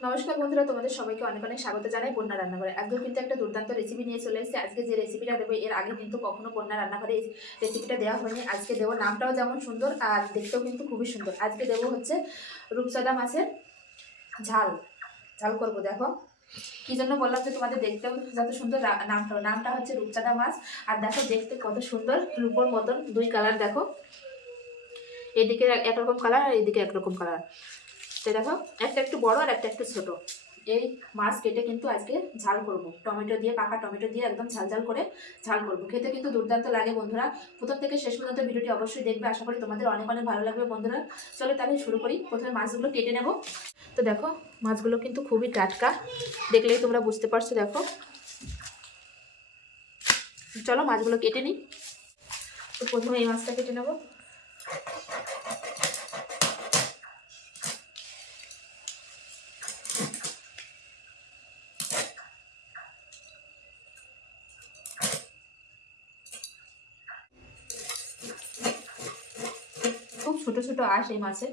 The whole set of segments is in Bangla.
নমস্কার বন্ধুরা, তোমাদের সবাইকে অনেক অনেক স্বাগত জানাই বন্যা রান্নাঘরে। আজকেও কিন্তু একটা দুর্দান্ত রেসিপি নিয়ে চলে এসেছি। আজকে যে রেসিপিটা দেবো, এর আগে কিন্তু কখনো বন্যা রান্নাঘরে এই রেসিপিটা দেওয়া হয়নি। আজকে দেবো নামটাও যেমন সুন্দর, আর দেখতেও কিন্তু খুবই সুন্দর। আজকে দেবো হচ্ছে রূপসাদা মাছের ঝাল। ঝাল করব, দেখো। কি জন্য বললাম যে তোমাদের দেখতেও যত সুন্দর নামটা নামটা হচ্ছে রূপচাঁদা মাছ। আর দেখো দেখতে কত সুন্দর, রূপোর মতন, দুই কালার দেখো। এদিকে একরকম কালার আর এদিকে একরকম কালার তো দেখো, একটা একটু বড় আর একটা একটু ছোট। এই মাছ কেটে কিন্তু আজকে ঝাল করব। টমেটো দিয়ে, পাকা টমেটো দিয়ে একদম ঝাল ঝাল করে ঝাল করব। খেতে কিন্তু দুর্দান্ত লাগে বন্ধুরা। প্রথম থেকে শেষ পর্যন্ত ভিডিওটি অবশ্যই দেখবে। আশা করি তোমাদের অনেক অনেক ভালো লাগবে বন্ধুরা। চলো তাহলে শুরু করি। প্রথমে মাছগুলো কেটে নেব। তো দেখো, মাছগুলো কিন্তু খুবই টাটকা। দেখলেই তোমরা বুঝতে পারছ, দেখো। চলো মাছগুলো কেটে নিই। তো প্রথমে এই মাছটা কেটে নেব খুব ছোট ছোট আঁশ এই মাছে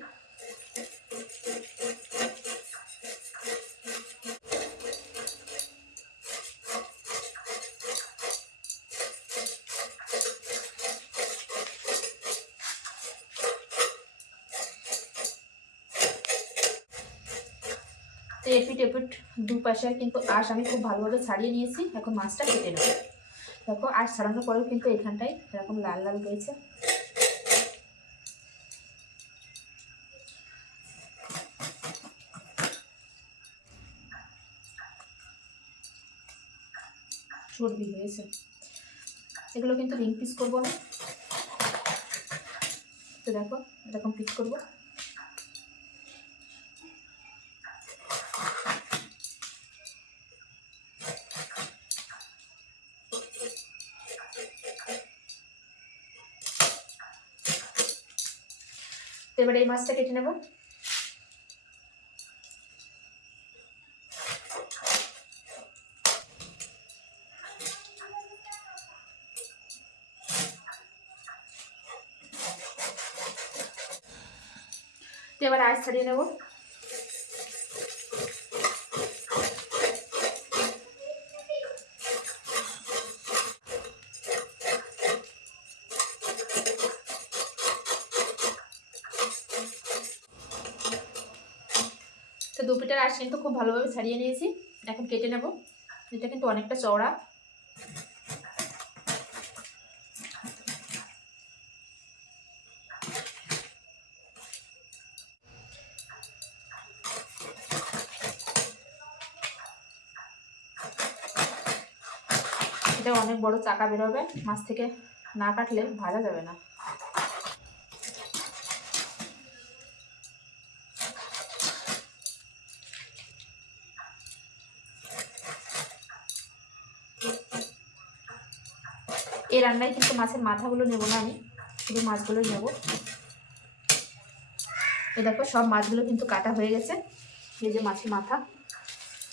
তো এপিট এপিট দুপাশে কিন্তু আঁশ আমি খুব ভালোভাবে ছাড়িয়ে নিয়েছি। এখন মাছটা কেটে নেব। দেখো, আঁশ ছাড়ানোর পরেও কিন্তু এখানটায় এরকম লাল লাল রয়েছে। চর্বি হয়েছে। এগুলো কিন্তু রিং পিস করব না তো দেখো এরকম পিস করব। এবার এই মাছটা কেটে নেব। এবার আঁশ ছাড়িয়ে নেব। তো দু পিটার আঁশ কিন্তু খুব ভালোভাবে ছাড়িয়ে নিয়েছি। এখন কেটে নেব। এটা কিন্তু অনেকটা চওড়া। এটা অনেক বড় চাকা বেরোবে। মাছ থেকে না কাটলে ভাজা যাবে না। এই রান্নায় কিন্তু মাছের মাথাগুলো নেব না আমি, শুধু মাছগুলোই নেব। এই দেখো, সব মাছগুলো কিন্তু কাটা হয়ে গেছে, এই যে মাছের মাথা।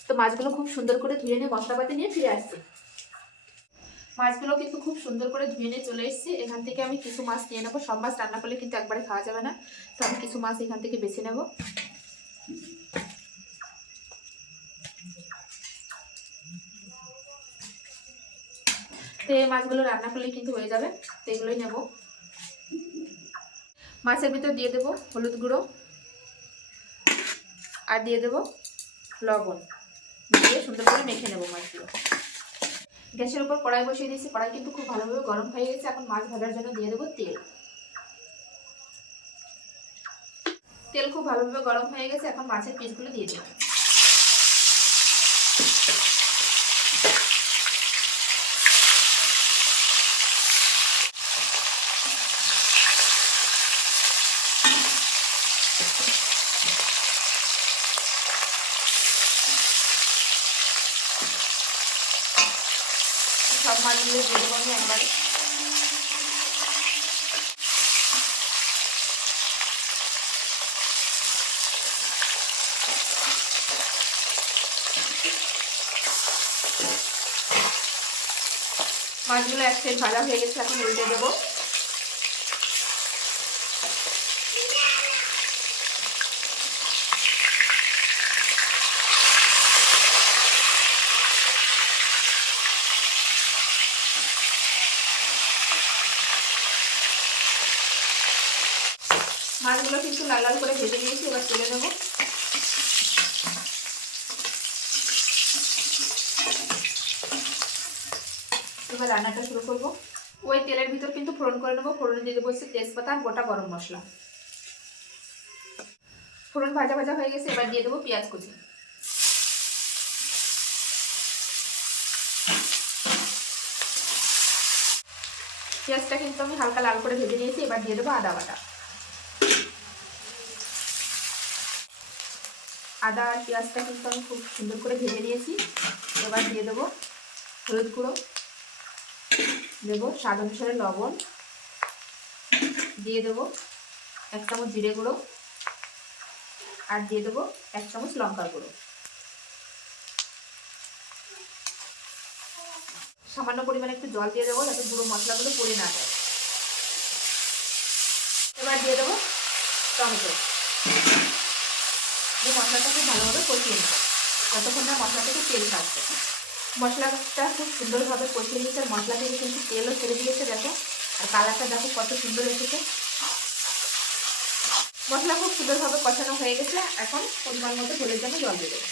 তো মাছগুলো খুব সুন্দর করে ধুয়ে নিয়ে মশলাপাতি নিয়ে ফিরে আসছি। মাছগুলো কিন্তু খুব সুন্দর করে ধুয়ে নিয়ে চলে এসেছি। এখান থেকে আমি কিছু মাছ নিয়ে নেব। সব মাছ রান্না করলে কিন্তু একবারে খাওয়া যাবে না। তো আমি কিছু মাছ এখান থেকে বেছে নেব। তো এই মাছগুলো রান্না করলে কিন্তু হয়ে যাবে। তো এগুলোই নেব। মাছের ভিতর দিয়ে দেবো হলুদ গুঁড়ো আর দিয়ে দেবো লবণ। দিয়ে সুন্দর করে মেখে নেব মাছগুলো। গ্যাসের উপর কড়াই বসিয়ে দিয়েছি, কড়াই কিন্তু খুব ভালোভাবে গরম হয়ে গেছে। এখন মাছ ভাজার জন্য দিয়ে দেবো তেল। তেল খুব ভালোভাবে গরম হয়ে গেছে, এখন মাছের পিসগুলো দিয়ে দেবো। সব মাছগুলো দিয়ে দেবো আমি একবারে। মাছগুলো এক সাইড ভাজা হয়ে গেছে, এখন উল্টে দেবো। মাছগুলো কিন্তু লাল লাল করে ভেজে নিয়েছি, এবার তুলে নেব। এবার রান্নাটা শুরু করব। ওই তেলের ভিতর কিন্তু ফোড়ন করে নেব। ফোড়ন দিয়ে দেবো হচ্ছে তেজপাতা গোটা গরম মশলা। ফোড়ন ভাজা ভাজা হয়ে গেছে, এবার দিয়ে দেবো পেঁয়াজ কুচি। পেঁয়াজটা কিন্তু আমি হালকা লাল করে ভেজে নিয়েছি, এবার দিয়ে দেবো আদা বাটা। আদা আর পেঁয়াজটা কিন্তু আমি খুব সুন্দর করে ভেজে নিয়েছি। এবার দিয়ে দেবো হলুদ গুঁড়ো। দেবো স্বাদ অনুসারে লবণ। দিয়ে দেবো এক চামচ জিরে গুঁড়ো। আর দিয়ে দেবো এক চামচ লঙ্কার গুঁড়ো। সামান্য পরিমাণে একটু জল দিয়ে দেবো যাতে গুঁড়ো মশলাগুলো পড়ে না যায়। এবার দিয়ে দেবো টমেটো। ভালোভাবে কষিয়ে নেব। যতক্ষণ না মশলা থেকে তেল থাকছে মশলাটা খুব সুন্দরভাবে কষিয়ে নিয়েছে আর মশলা থেকে কিন্তু তেলও ছেড়ে দিয়েছে, দেখো। আর কালারটা দেখো কত সুন্দর এসেছে। মশলা খুব সুন্দরভাবে কষানো হয়ে গেছে। এখন পরিমাণ মতো ঝোলের জন্য জল দিয়ে দেবো।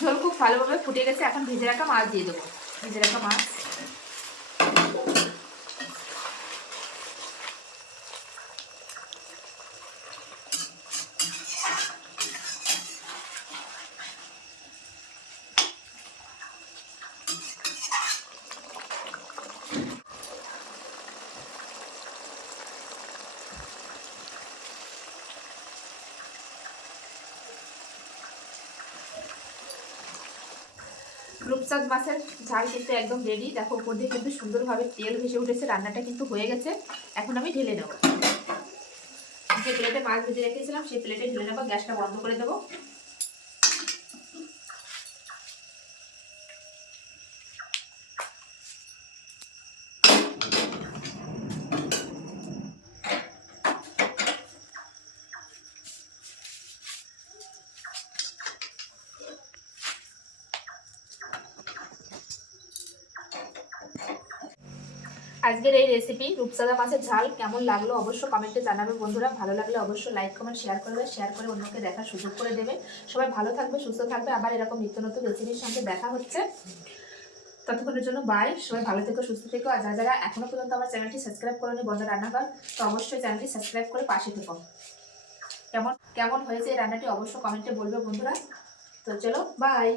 ঝোল খুব ভালোভাবে ফুটে গেছে। এখন ভেজে রাখা মাছ দিয়ে দেবো। ভেজে রাখা মাছ। রূপচাঁদ মাছের ঝাল কিন্তু একদম রেডি দেখো, উপর দিয়ে কিন্তু সুন্দরভাবে তেল ভেসে উঠেছে, রান্নাটা কিন্তু হয়ে গেছে। এখন আমি ঢেলে নেব। যে প্লেটে মাছ ভেজে রেখেছিলাম, সেই প্লেটে ঢেলে নেব, গ্যাসটা বন্ধ করে দেবো। আজকের এই রেসিপি রূপসাদা মাছের ঝাল কেমন লাগল অবশ্য কমেন্টে জানাবে বন্ধুরা। ভালো লাগলে অবশ্যই লাইক কমেন্ট শেয়ার করবে। শেয়ার করে অন্যকে দেখার সুযোগ করে দেবে। সবাই ভালো থাকবে, সুস্থ থাকবে। আবার এরকম নিত্য নতুন রেসিপির সঙ্গে দেখা হচ্ছে। ততক্ষণের জন্য বাই সবাই ভালো থেকো, সুস্থ থেকো। আর যারা যারা এখনও পর্যন্ত আমার চ্যানেলটি সাবস্ক্রাইব করেনি, বন্ধ রান্নাঘর, তো অবশ্যই চ্যানেলটি সাবস্ক্রাইব করে পাশে থেকো। কেমন কেমন হয়েছে এই রান্নাটি অবশ্যই কমেন্টে বলবে বন্ধুরা। তো চলো বাই